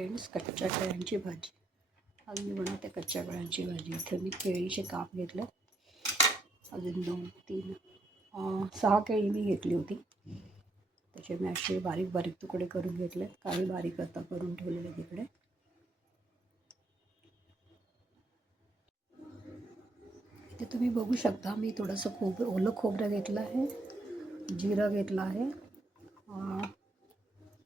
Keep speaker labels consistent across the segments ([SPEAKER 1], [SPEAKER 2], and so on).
[SPEAKER 1] Friends कच्च्या केळ्यांची भाजी. आज मी बनवते कच्च्या केळ्यांची भाजी. इथे मी केळीचे काप घेतले. अजून दोन तीन सहा केळी मी घेतली होती. त्याचे मी असे बारीक बारीक तुकडे करून घेतले. काही बारीक आता करून ठेवलेले तिकडे इथे तुम्ही बघू शकता मी थोडंसं खोबरं ओलं खोबरं घेतलं आहे. जिरं घेतलं आहे.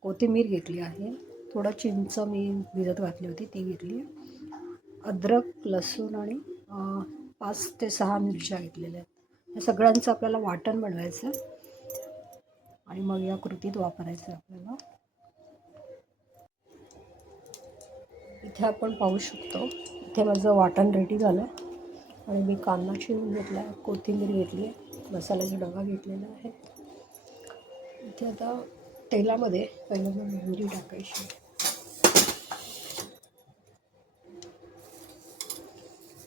[SPEAKER 1] कोथिंबीर घेतली आहे. थोडं चिंच मी भिजत घातली होती ती घेतली अद्रक लसूण आणि पाच ते सहा मिरच्या घेतलेल्या आहेत. या सगळ्यांचं आपल्याला वाटण बनवायचं आहे आणि मग या कृतीत वापरायचं आहे आपल्याला. इथे आपण पाहू शकतो इथे माझं वाटण रेडी झालं. आणि मी कांदा चिरून घेतला आहे कोथिंबीर घेतली आहे मसाल्याचा डबा घेतलेला आहे. इथे आता तेलामध्ये पहिल्यांदा मोहरी टाकायची.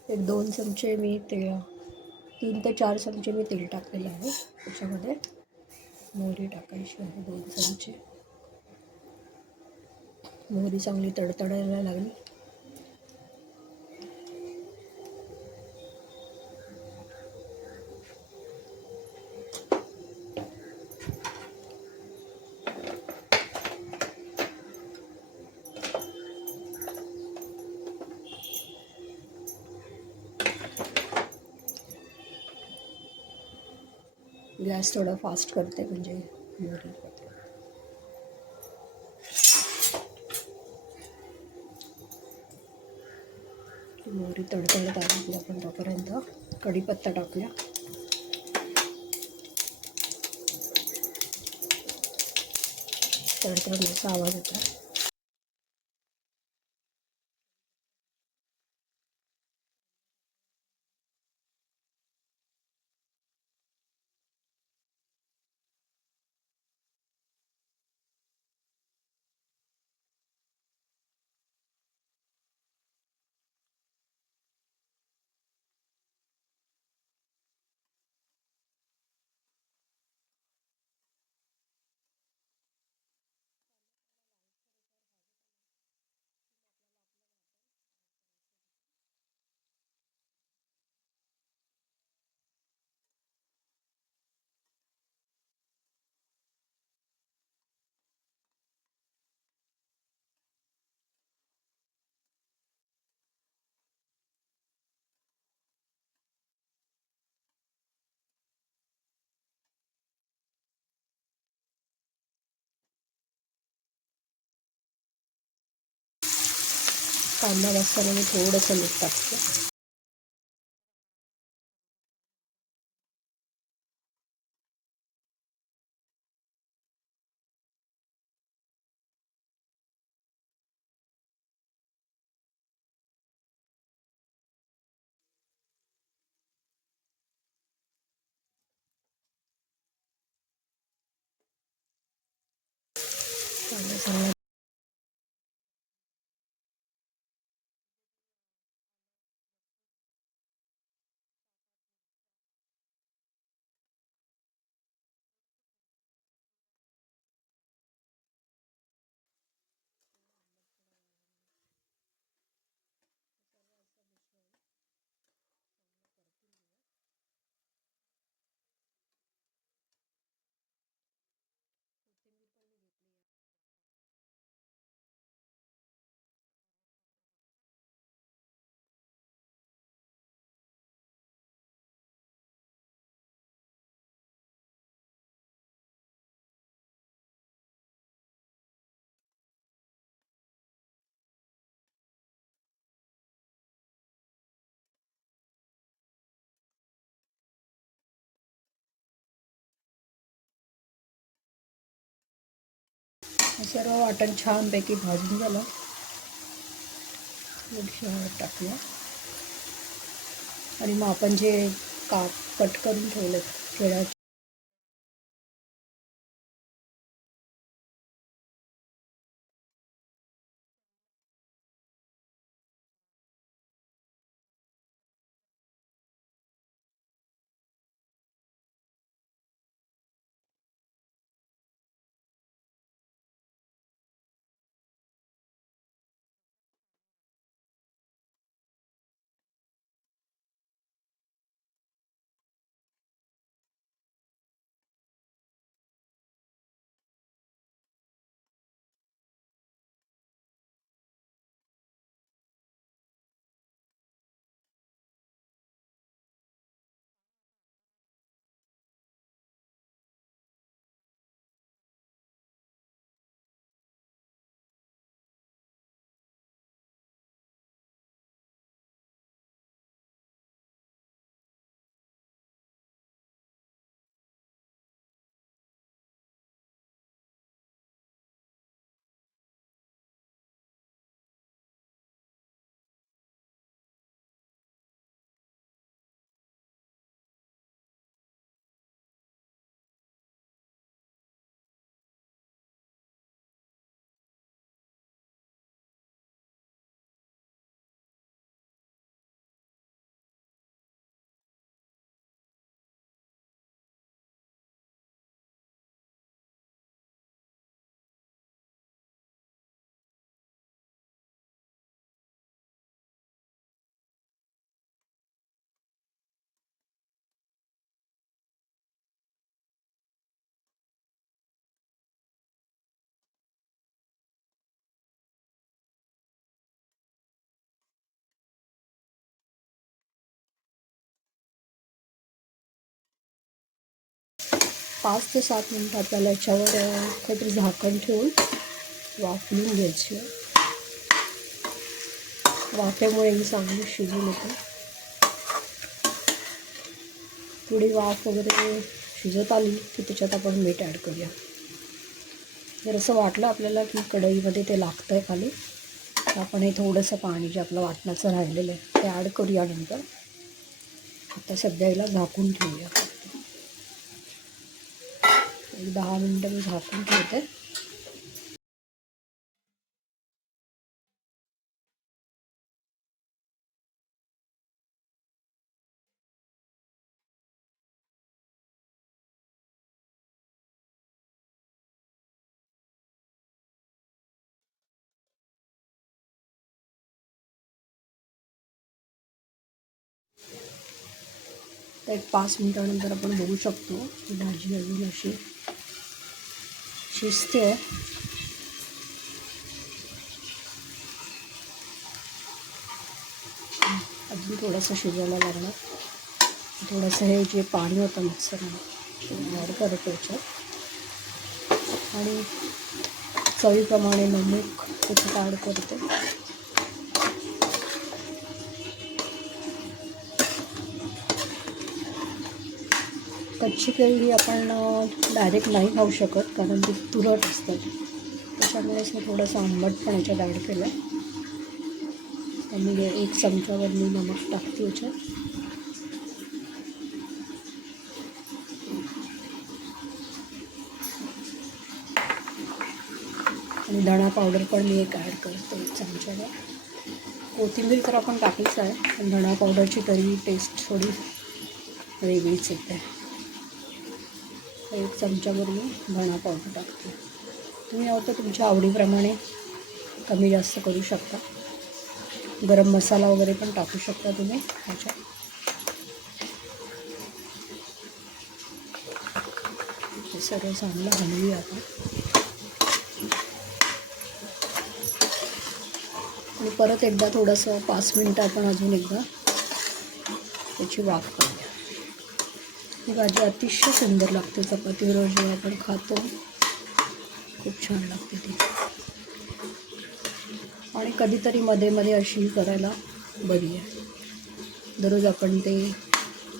[SPEAKER 1] एक दोन चमचे मी ते तीन ते चार चमचे मी तेल टाकलेलं आहे त्याच्यामध्ये. मोहरी टाकायची आहे दोन चमचे. मोहरी चांगली तडतडायला लागली. गॅस थोडा फास्ट करते म्हणजे. मोहरी पटकन. ती तडतडत आपण तोपर्यंत कढीपत्ता टाकूया. तडतडण्याचा आवाज येतो कांदा भाजताना मी थोडंसं मीठ टाकते कांदा चांगला सर्व वाटण छानपैकी भाजून झालं. थोडीशी हळद टाकूया. आणि मग आपण जे काप कट करून ठेवले केळ्या पाच ते सात मिनटं आपल्याला याच्यावर काहीतरी झाकण ठेवून वाफलून घ्यायची. वाफ्यामुळे वाफेमुळे ही चांगली शिजून येते थोडी वाफ वगैरे शिजत आली की त्याच्यात आपण मीठ ॲड करूया. जर असं वाटलं आपल्याला की कढईमध्ये ते लागतं आहे खाली तर आपण हे थोडंसं पाणी जे आपलं वाटण्याचं राहिलेलं आहे ते ॲड करूया नंतर. आता सध्या याला झाकून ठेवूया. एक दहा मिनटं मी झाकून ठेवते. तर एक पाच मिनटानंतर आपण बघू शकतो की भाजी अजून अशी शिजते. आहे अजून थोडंसं शिजायला लागणार. थोडंसं हे जे पाणी होतं मिक्सरमध्ये ते ॲड करतो याच्यात. आणि चवीप्रमाणे नमूक त्याच्यात ॲड करते. कच्ची केळी ही आपण डायरेक्ट नाही खाऊ शकत कारण ती तुरट असतात. त्याच्यामुळेच मी थोडंसं आंबट पण याच्यात ॲड केलं आहे आणि एक चमच्यावर मी नमक टाकते याच्यात. आणि धणा पावडर पण मी एक ॲड करते एक चमच्यावर कोथिंबीर तर आपण टाकलीच आहे पण धणा पावडरची तरी टेस्ट थोडी वेगळीच येते. एक चमच्यावर मी धणा पावडर टाकते. तुम्ही हवं तुमच्या आवडीप्रमाणे कमी जास्त करू शकता. गरम मसाला वगैरे पण टाकू शकता तुम्ही ह्याच्यात सर्व चांगलं हलवूया आपण. आणि परत एकदा थोडंसं पाच मिनटं आपण अजून एकदा त्याची वाफ करूया. भाजी अतिशय सुंदर लागते. चपातीबरोबर जेव्हा आपण खातो. खूप छान लागते ती. आणि कधीतरी मध्ये मध्ये अशी करायला बरी आहे. दररोज आपण ते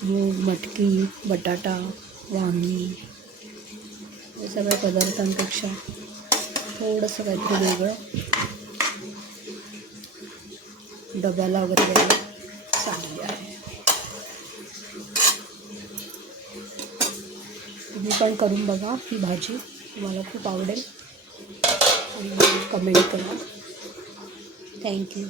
[SPEAKER 1] मूग मटकी बटाटा वांगी या सगळ्या पदार्थांपेक्षा थोडंसं काहीतरी वेगळं डब्याला वगैरे द्यायला चांगली आहे. तुम्ही पण करून बघा ही भाजी. तुम्हाला खूप आवडेल. आणि कमेंट करा. थँक्यू